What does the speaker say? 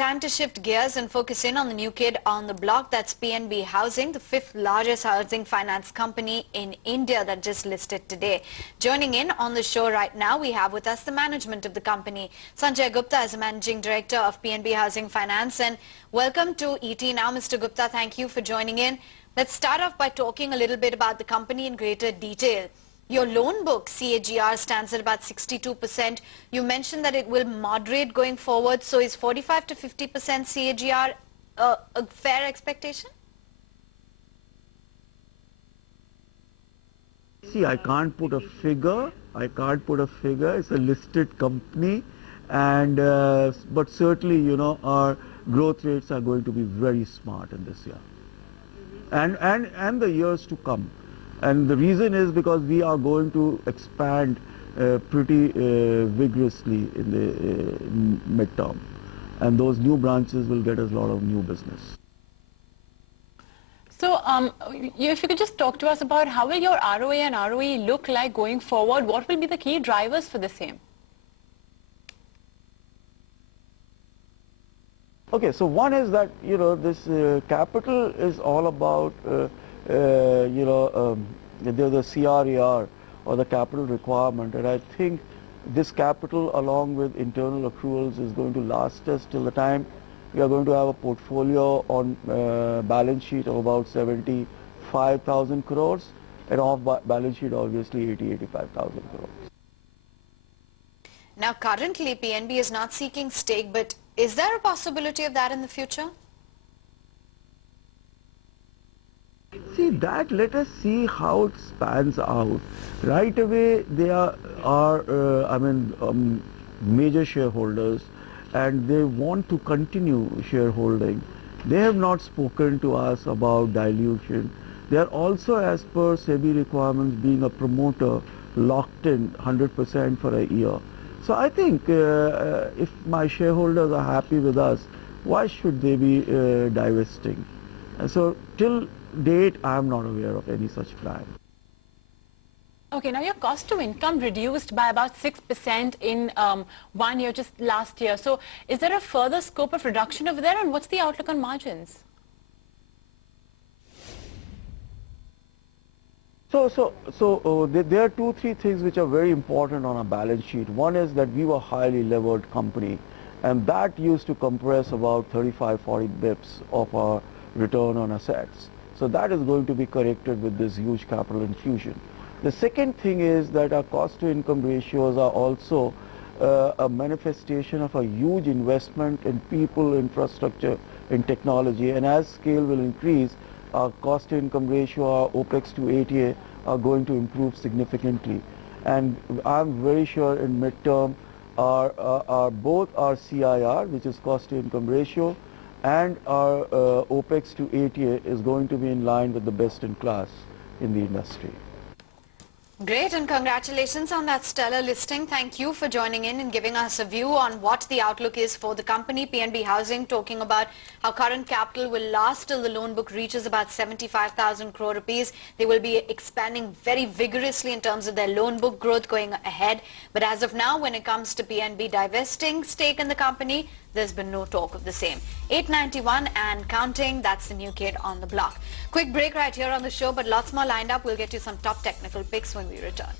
time to shift gears and focus in on the new kid on the block. That's PNB Housing, the fifth largest housing finance company in India that just listed today. Joining in on the show right now, we have with us the management of the company. Sanjaya Gupta is the Managing Director of PNB Housing Finance. And welcome to ET Now, Mr. Gupta. Thank you for joining in. Let's start off by talking a little bit about the company in greater detail. Your loan book CAGR stands at about 62%. You mentioned that it will moderate going forward. So is 45 to 50% CAGR a fair expectation? See, I can't put a figure. It's a listed company, and but certainly, our growth rates are going to be very smart in this year, and the years to come. And the reason is because we are going to expand pretty vigorously in the midterm, and those new branches will get us a lot of new business. So if you could just talk to us about how will your ROA and ROE look like going forward? What will be the key drivers for the same? Okay, so one is that, this capital is all about, the CRAR or the capital requirement, and I think this capital along with internal accruals is going to last us till the time we are going to have a portfolio on balance sheet of about 75,000 crores and off balance sheet obviously 85,000 crores. Now currently PNB is not seeking stake, but is there a possibility of that in the future? See, that let us see how it spans out. Right away they are major shareholders, and they want to continue shareholding. They have not spoken to us about dilution. They are also, as per SEBI requirements, being a promoter, locked in 100% for a year. So I think if my shareholders are happy with us, why should they be divesting? And so till date, I am not aware of any such plan. Okay, now your cost to income reduced by about 6% in 1 year, just last year. So is there a further scope of reduction over there, and what's the outlook on margins? There are 2-3 things which are very important on a balance sheet. One is that we were a highly levered company, and that used to compress about 35-40 bips of our return on assets. So that is going to be corrected with this huge capital infusion. The second thing is that our cost to income ratios are also a manifestation of a huge investment in people, infrastructure, and technology. And as scale will increase, our cost to income ratio, our OPEX to ATA are going to improve significantly. And I'm very sure in midterm, both our CIR, which is cost to income ratio, and our OPEX to ATA is going to be in line with the best in class in the industry. Great, and congratulations on that stellar listing. Thank you for joining in and giving us a view on what the outlook is for the company. PNB Housing talking about how current capital will last till the loan book reaches about 75,000 crore rupees. They will be expanding very vigorously in terms of their loan book growth going ahead. But as of now, when it comes to PNB divesting stake in the company, there's been no talk of the same. 891 and counting, that's the new kid on the block. Quick break right here on the show, but lots more lined up. We'll get you some top technical picks when we return.